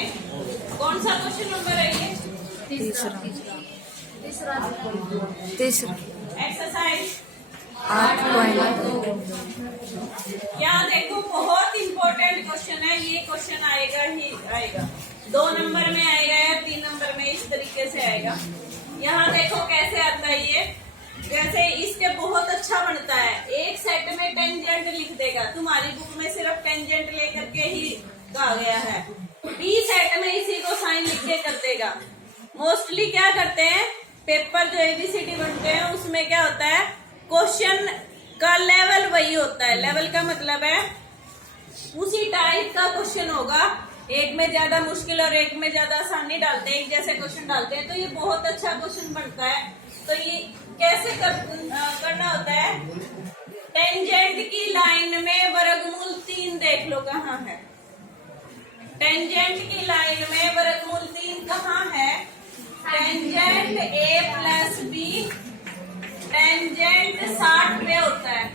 आपने। कौन सा क्वेश्चन नंबर है ये? तीसरा। एक्सरसाइज 8.2। यहाँ देखो बहुत इंपॉर्टेंट क्वेश्चन है ये। क्वेश्चन आएगा ही आएगा, 2 नंबर में आएगा या 3 नंबर में, इस तरीके से आएगा। यहाँ देखो कैसे आता है ये। जैसे इसके बहुत अच्छा बनता है, एक सेट में टेंजेंट लिख देगा। तुम्हारी बुक में सिर्फ टेंजेंट लेकर के ही कहा गया है, बी सेट में इसी को साइन लिख के कर देगा। मोस्टली क्या करते हैं, पेपर जो एबीसीडी बनते हैं उसमें क्या होता है, क्वेश्चन का लेवल वही होता है। लेवल का मतलब है उसी टाइप का क्वेश्चन होगा, एक में ज्यादा मुश्किल और एक में ज्यादा आसानी डालते हैं, एक जैसे क्वेश्चन डालते हैं। तो ये बहुत अच्छा क्वेश्चन बनता है। तो ये कैसे करना होता है, टेंजेंट की लाइन में वर्गमूल 3 देख लो कहाँ है। टेंजेंट की लाइन में वर्गमूल 3 कहाँ है? Tangent A plus B, tangent 60 पे होता है।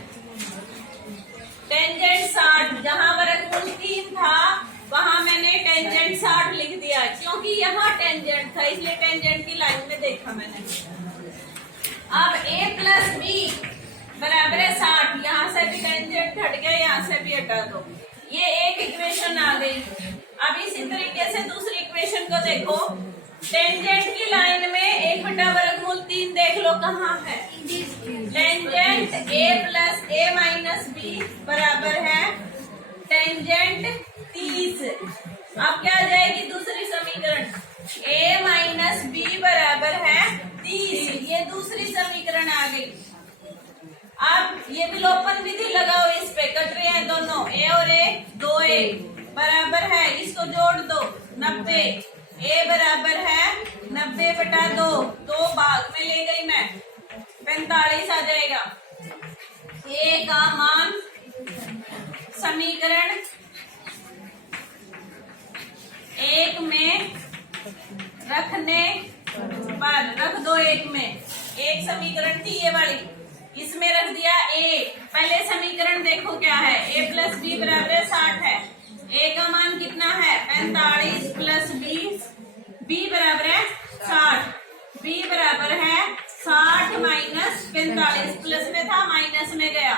टेंजेंट 60, जहां वर्गमूल 3 था वहां मैंने टेंजेंट 60 लिख दिया, क्योंकि यहाँ टेंजेंट था इसलिए टेंजेंट की लाइन में देखा मैंने। अब a प्लस बी बराबर है 60, यहाँ से भी टेंजेंट हट गया, यहाँ से भी हटा दो। ये एक इक्वेशन आ गई। अब इसी तरीके से दूसरी इक्वेशन को देखो, टेंजेंट की लाइन में 1/√3 देख लो कहाँ है। Tangent a plus a minus B बराबर है टेंजेंट 30। अब क्या आ जाएगी दूसरी समीकरण, a माइनस बी बराबर है 30। ये दूसरी समीकरण आ गई। अब ये विलोपन विधि लगाओ, इस पे कट रहे हैं दोनों, a और a 2a बराबर है, इसको जोड़ दो 90। a बराबर है 90/2, 2 भाग में ले गई मैं, 45 आ जाएगा। a का मान समीकरण 1 में रखने पर, रख दो 1 में, एक समीकरण थी ये वाली, इसमें रख दिया a। पहले समीकरण देखो क्या है, a प्लस बी बराबर 60 है। a का मान कितना है 45 प्लस b बराबर है 60, b बराबर है 60 माइनस 45, प्लस में था माइनस में गया,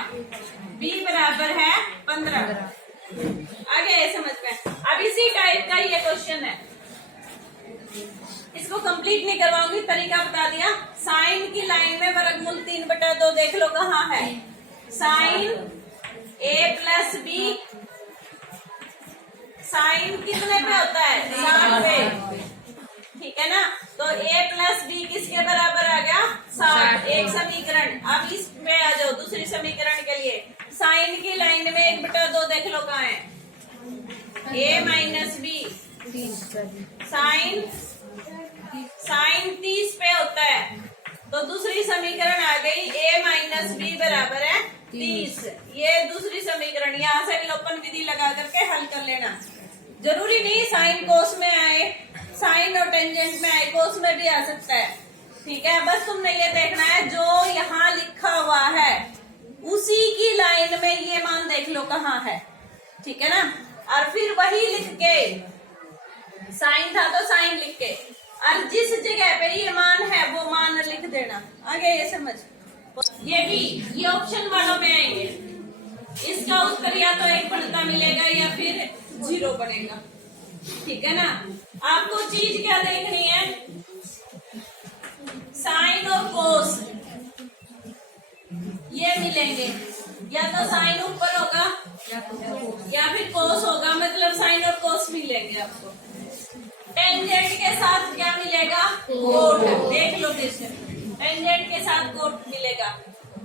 b बराबर है 15। आगे समझ में। अब इसी टाइप का ये क्वेश्चन है, इसको कंप्लीट नहीं करवाऊंगी, तरीका बता दिया। साइन की लाइन में वर्गमूल 3/2 देख लो कहाँ है। Sine a plus B, sine कितने पे होता है 60 पे, ठीक है ना। तो a प्लस बी किसके बराबर आ गया 60, एक समीकरण। अब इस पे आ जाओ दूसरी समीकरण के लिए, साइन की लाइन में 1/2 देख लो कहाँ है, a माइनस बी, साइन 30 पे होता है। तो दूसरी समीकरण आ गई a माइनस बी बराबर है 30। ये दूसरी समीकरण, यहाँ से विलोपन विधि लगा करके हल कर लेना। जरूरी नहीं साइन कोस में आए, साइन और टेंजेंट में आए, कोस में भी आ सकता है, ठीक है। बस तुमने ये देखना है जो यहाँ लिखा हुआ है उसी की लाइन में ये मान देख लो कहाँ है, ठीक है ना। और फिर वही लिख के, साइन था तो साइन लिख के, और जिस जगह पे ये मान है वो मान लिख देना। आगे ये समझ। ये भी ये ऑप्शन वालों में आएंगे, इसका उत्तर या तो 1 बनता मिलेगा या फिर 0 बनेगा, ठीक है ना। आपको चीज क्या देखनी है, साइन और कोस ये मिलेंगे, या तो साइन ऊपर होगा या फिर कोस होगा, मतलब साइन और कोस मिलेंगे आपको। टेंजेंट के साथ क्या मिलेगा, कोट। देख लो फिर से, टेंजेंट के साथ कोट मिलेगा।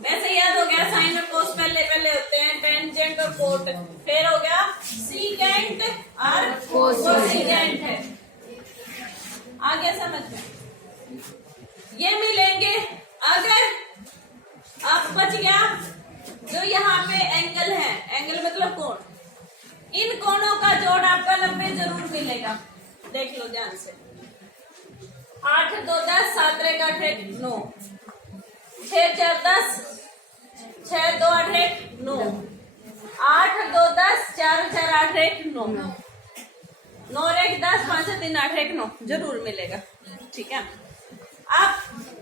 वैसे याद हो गया, साइन और कोस पहले पहले होते हैं, टेंजेंट और कोट, फिर हो गया सीकेंट और कोसेकेंट है। आगे समझ में ये मिलेंगे। अगर आप बच गया जो यहाँ पे एंगल है, एंगल मतलब कोण, इन कोणों का जोड़ आपका 90 जरूर मिलेगा। देख लो ध्यान से, 8 2 10, 7 3 8 1 9, 6 4 10, 6 2 8 1 9, 8 2 10, 4 4 8 1 9। 9 और 1 10, 5 से 3 8 1 9 जरूर मिलेगा। ठीक है, अब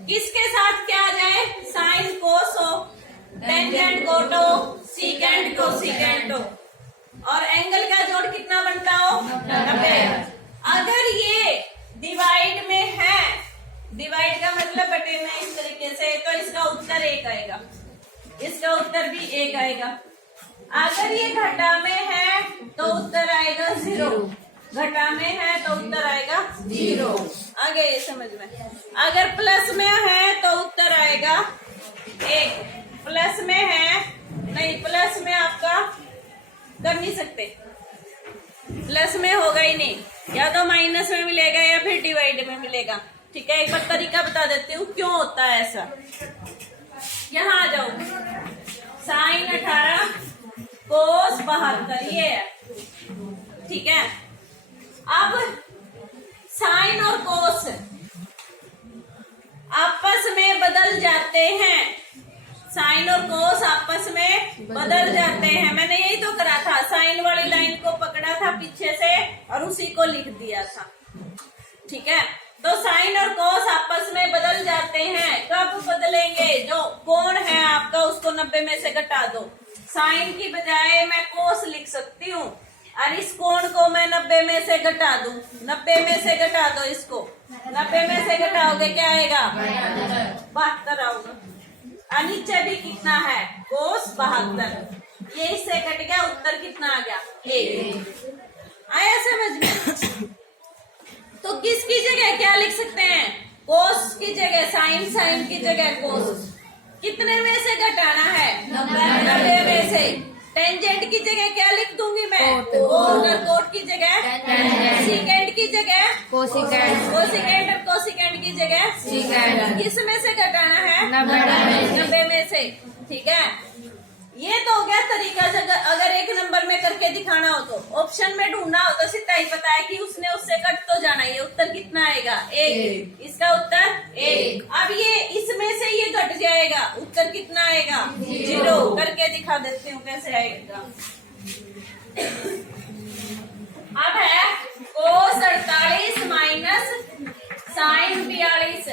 किसके साथ क्या आ जाए? साइन कोस हो, टेंजेंट कोट हो, सीकेंट कोसिकेंट हो, और एंगल का जोड़ कितना बनता हो? 90। अगर ये डिवाइड में है, डिवाइड का मतलब बटे में इस तरीके से, तो इसका उत्तर 1 आएगा, इसका उत्तर भी 1 आएगा। अगर ये घटा में है तो उत्तर आएगा 0, घटा में है तो उत्तर आएगा 0। आगे ये समझ में। अगर प्लस में है तो उत्तर आएगा 1, प्लस में है नहीं, प्लस में आपका कर नहीं सकते, प्लस में होगा ही नहीं, या तो माइनस में मिलेगा या फिर डिवाइड में मिलेगा। ठीक है, एक बार तरीका बता देती हूँ क्यों होता है ऐसा। यहाँ आ जाओ, साइन 18 कोस 72 ये है। ठीक है, अब साइन और कोस आपस में बदल जाते हैं, साइन और कोस आपस में बदल जाते हैं। मैंने यही तो करा था, साइन वाली लाइन को पकड़ा था पीछे से और उसी को लिख दिया था। ठीक है, तो साइन और कोस आपस में बदल जाते हैं। कब बदलेंगे? जो कोण है आपका उसको 90 में से घटा दो। साइन की बजाय मैं कोस लिख सकती हूँ और इस कोण को मैं 90 में से घटा दूं, 90 में से घटा दो इसको, 90 में से घटाओगे क्या आएगा? 72 आओगे। और नीचे भी कितना है? कोस 72। ये इससे कट गया, उत्तर कितना आ गया? 1। आया समझ में? तो किसकी जगह क्या लिख सकते हैं? कोस की जगह साइन, साइन की जगह कोस। कितने में से घटाना है? 90 में से। टेंजेंट की जगह क्या लिख दूंगी मैं? कोट। और कोट की जगह सीकेंट की जगह कोसिकेंट, कोसिकेंट और कोसिकेंट की जगह सीकेंट। किस में से घटाना है? 90 में से। ठीक है, ये तो हो गया तरीका। अगर 1 नंबर में करके दिखाना हो तो ऑप्शन में ढूंढना हो तो सीधा ही पता है कि उसने उससे कट तो जाना। ये उत्तर कितना आएगा? 1। इसका उत्तर 1। अब ये इसमें से ये घट जाएगा, उत्तर कितना आएगा? 0। करके दिखा देती हूँ कैसे आएगा। अब है कोस 48 माइनस साइन 42।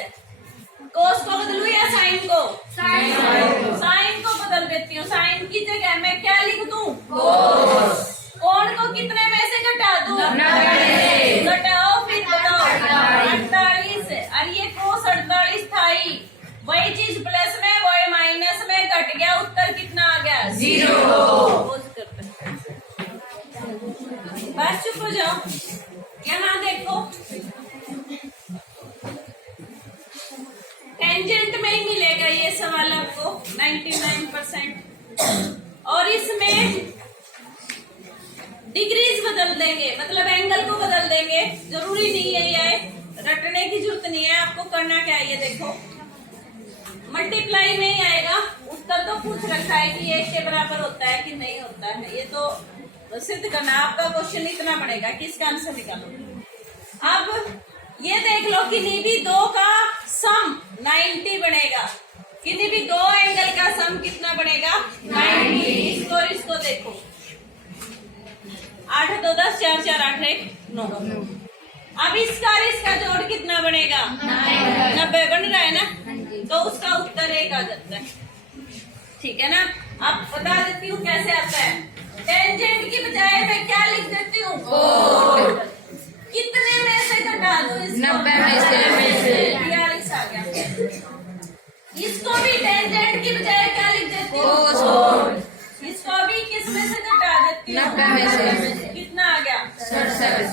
कोस को बदलू या साइन को? साइन को बदल देती हूँ। साइन की जगह मैं क्या लिख दूं? कोस। कोण को कितने में से घटा दूं? 90। घटाओ फिर बताओ। 48। और ये कोस 48 था ही, वही चीज प्लस में वही माइनस में घट गया, उत्तर कितना आ गया? 0। बस चुप हो जाओ। यहाँ देखो, टेंजेंट में ही मिलेगा ये सवाल आपको 99%। और इसमें डिग्रीज बदल देंगे, मतलब एंगल को बदल देंगे। जरूरी नहीं है ये रटने की जरूरत नहीं है। आपको करना क्या है ये देखो, मल्टीप्लाई में ही आएगा। उत्तर तो पूछ रखा है कि 1 के बराबर होता है कि नहीं होता है, ये तो सिद्ध करना। आपका क्वेश्चन इतना बनेगा कि इसका आंसर निकालो। अब ये देख लो, किन्हीं भी 2 का सम 90 बनेगा। किन्हीं भी 2 एंगल का सम कितना बनेगा? 90। इसको और इसको देखो, 8 2 10, 4 4 8 1 9। अब इसका और इसका जोड़ कितना बनेगा? 90 बन रहा है ना, तो उसका उत्तर 1 आ जाता है। ठीक है ना। अब बता देती हूँ कैसे आता है। टेंजेंट की बजाय मैं क्या लिख देती हूँ? कोट। कितने में से घटा दो इसको? 90 में से। 42 आ गया। इसको भी टेंजेंट की बजाय क्या लिख देती हूँ? कोस। इसको भी किस में से घटा देती हूँ? 90 में से। कितना आ गया? 67।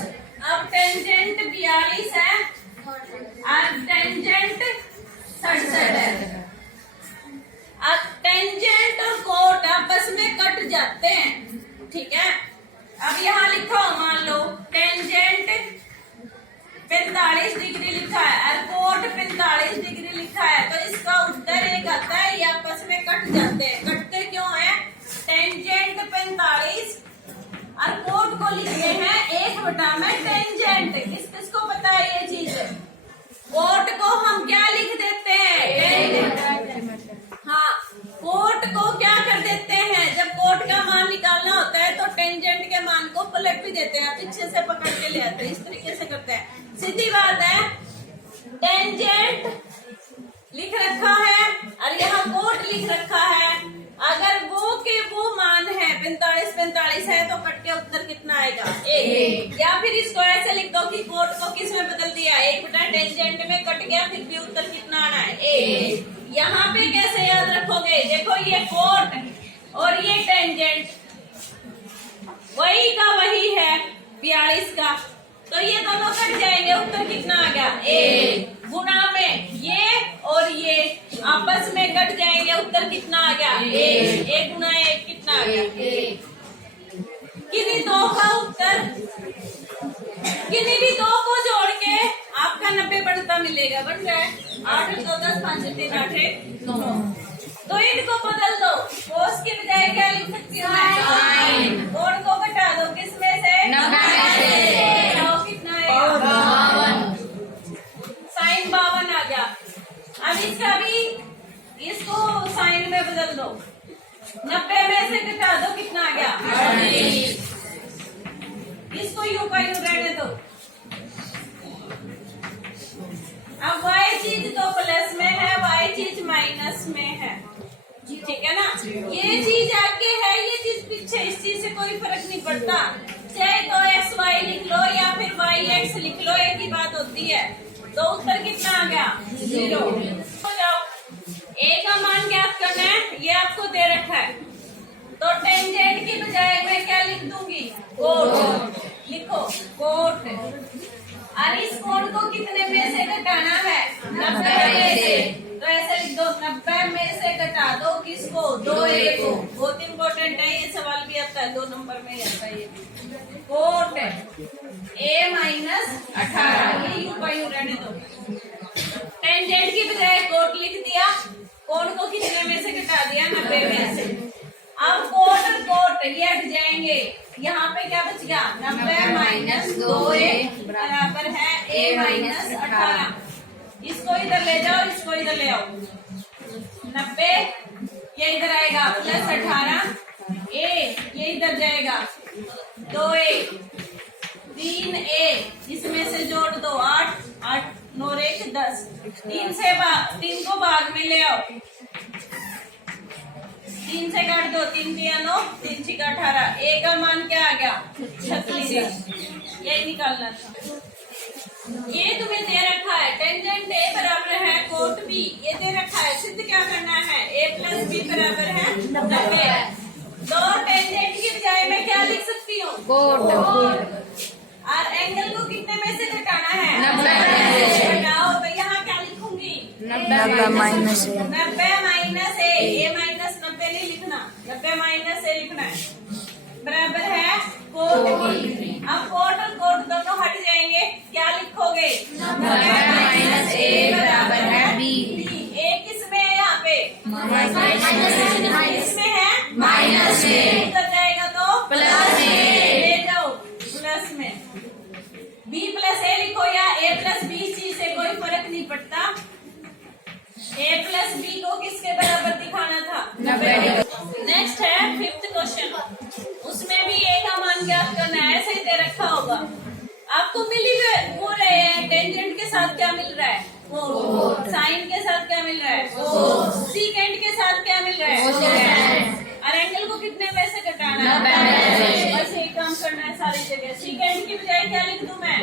अब टेंजेंट 42 है और टेंजेंट 67 है। अब टेंजेंट और कोट आपस में कट जाते हैं। ठीक है, अब यहाँ लिखो, मान लो टेंजेंट 45 डिग्री लिखा है और कोट 45 डिग्री लिखा है, तो इसका उत्तर 1 आता है। ये आपस में कट जाते हैं। कटते क्यों है? टेंजेंट 45 और कोट को लिखते हैं 1 में टेंजेंट। किसको पता है ये चीज? कोट को हम क्या लिख देते हैं? हाँ, कोट को क्या कर देते हैं? जब कोट का मान निकालना होता है तो टेंजेंट के मान को पलट भी देते हैं, पीछे से पकड़ के ले आते हैं। टेंजेंट लिख रखा है और यहाँ कोट लिख रखा है। अगर वो के वो मान है 45 है तो कट के उत्तर कितना आएगा? एक। या फिर इसको ऐसे लिख दो कि कोट को किस में बदल दिया? 1 टेंजेंट में कट गया, फिर भी उत्तर कितना आना है? एक। यहाँ पे कैसे याद रखोगे? देखो ये कोट और ये टेंजेंट वही का वही है 42 का, तो ये दोनों कट जाएंगे, उत्तर कितना आ गया? एक। गुणा में ये और ये आपस में कट जाएंगे, उत्तर कितना आ गया? एक। 1 गुणा 1 कितना आ गया? एक। किन्हीं दो का उत्तर, किन्हीं भी दो को जोड़ के आपका 90 बढ़ता मिलेगा। बन रहा है 8 2 10 5 3 8 9। तो इनको बदल दो, कोस के बजाय क्या लिख सकती हूँ मैं? कोण को घटा दो, किस में से? 90 में से। बताओ कितना आएगा? साइन 52 आ गया। अब इसका भी इसको साइन में बदल दो, 90 में से घटा दो, कितना आ गया? 38। इसको यूं का यूं रहने दो। अब y चीज तो प्लस में है, y चीज माइनस में है, ठीक है ना? ये चीज आगे है, ये चीज पीछे, इस चीज से कोई फर्क नहीं पड़ता। चाहे तो x y लिख लो या फिर y x लिख लो, एक ही बात होती है। तो उत्तर कितना आ गया? 0 हो जाओ। a का मान ज्ञात करना है, ये आपको दे रखा है। तो टेंजेंट की बजाय मैं क्या लिख दूंगी? कोट लिखो, कोट। और इस कोण को कितने में से घटाना है? 90 में से। तो ऐसे लिख दो, 90 में से घटा दो किसको? 2a को। बहुत इंपॉर्टेंट है, ये सवाल भी आता है, 2 नंबर में आता है ये। कोट a माइनस 18, ये यूं का यूं रहने दो। टेंजेंट की बजाय कोट लिख दिया, कोण को कितने में से घटा दिया? 90 में से। अब कोट और कोट ये हट जाएंगे, यहाँ पे क्या बच गया? 90 माइनस 2a बराबर है a माइनस 18। इसको इधर ले जाओ, इसको इधर ले आओ। 90 ये इधर आएगा, प्लस 18 a ये इधर जाएगा, 2a 3a इसमें से जोड़ दो, 8 8 9 1 10। 3 को भाग में ले आओ, 3 से काट दो, 3 3 9 3 6 18। a का मान क्या आ गया? 36। यही निकालना था। ये तुम्हें दे रखा है, टेंजेंट a बराबर है कोट b, ये दे रखा है। सिद्ध क्या करना है? a प्लस b बराबर है 90। दो टेंजेंट की बजाय मैं क्या लिख सकती हूँ? कोट। और एंगल को कितने में से घटाना है? 90 में से। घटाओ, तो यहाँ क्या लिखूंगी? 90 माइनस 90 माइनस a माइनस 90 नहीं लिखना, 90 माइनस a लिखना है, बराबर है कोट की। अब कोट और कोट दोनों हट जाएंगे, क्या लिखोगे? 90 माइनस a बराबर है b। a किस में है? यहाँ पे किसमें है? Minus a। उधर जाएगा तो प्लस a। ले जाओ प्लस में, b प्लस a लिखो या a प्लस b, चीज से कोई फर्क नहीं पड़ता। a प्लस b को किसके बराबर दिखाना था? 90। नेक्स्ट है 5th क्वेश्चन, उसमें भी a का मान ज्ञात करना है, ऐसे ही दे रखा होगा। आपको मिल ही वो रहे हैं, टेंजेंट के साथ क्या मिल रहा है? साइन के साथ क्या मिल रहा है? सीकेंट के साथ क्या मिल रहा है? और एंगल को कितने में से घटाना है? बस एक काम करना है सारी जगह। सीकेंट की बजाय क्या लिख दूं मैं?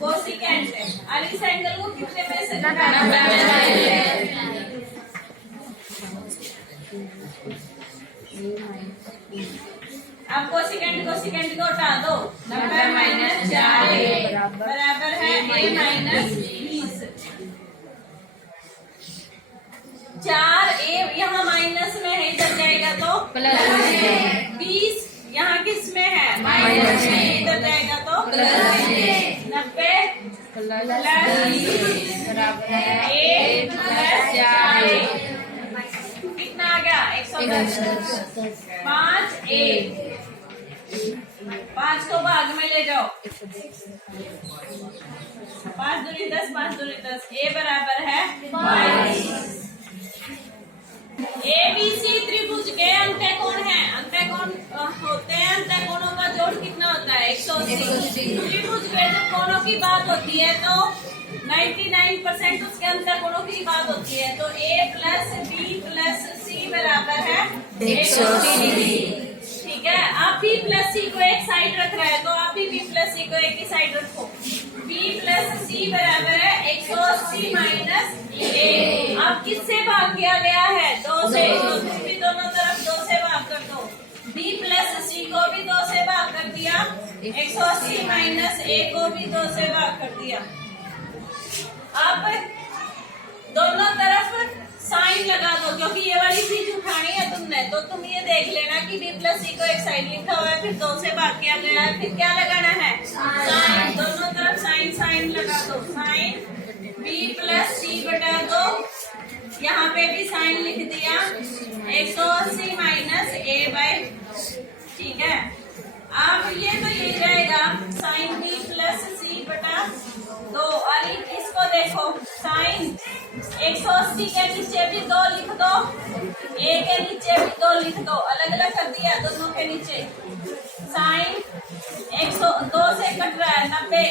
कोसिकेंट। और इस एंगल को कितने में से घटाना है? अब कोसिकेंट को हटा दो, 90 माइनस 4a बराबर है a माइनस 20। 4a यहाँ माइनस में है, इधर जाएगा तो प्लस में। 20 यहाँ किस में है? माइनस में। इधर जाएगा तो प्लस में। 90 प्लस 20 बराबर है a प्लस 4a। कितना आ गया? 110। 5a 5 को भाग में ले जाओ, 5 दूनी 10 5 दूनी 10। a बराबर है 22। ABC त्रिभुज के अंतःकोण है, अंतःकोण होते हैं, अंतःकोणों का जोड़ कितना होता है? 180। त्रिभुज के जब कोणों की बात होती है तो 99% उसके अंतर गुणों की बात होती है। तो a प्लस बी प्लस सी बराबर है 180। ठीक है, अब b प्लस सी को एक साइड रख रहा है, तो आप भी b प्लस सी को एक ही साइड रखो। b प्लस सी बराबर है 180 माइनस a। अब किससे भाग किया गया है? 2 से, तो तुम भी दोनों तरफ 2 से भाग कर दो। b प्लस सी को भी 2 से भाग कर दिया, 180 माइनस a को भी 2 से भाग कर दिया। अब दोनों तरफ साइन लगा दो, क्योंकि ये वाली चीज उठानी है तुमने। तो तुम ये देख लेना कि b प्लस सी को एक साइड लिखा हुआ है, फिर 2 से भाग किया गया है, फिर क्या लगाना है? साइन। दोनों तरफ साइन साइन लगा दो। साइन b प्लस सी बटा 2, यहाँ पे भी साइन लिख दिया, 180 माइनस a बाय। ठीक है, अब ये तो ये जाएगा साइन b प्लस सी बटा 2। और इसको देखो, साइन 180 के नीचे भी 2 लिख दो, a के नीचे भी 2 लिख दो, अलग अलग कर दिया दोनों के नीचे। साइन 102 से कट रहा है 90,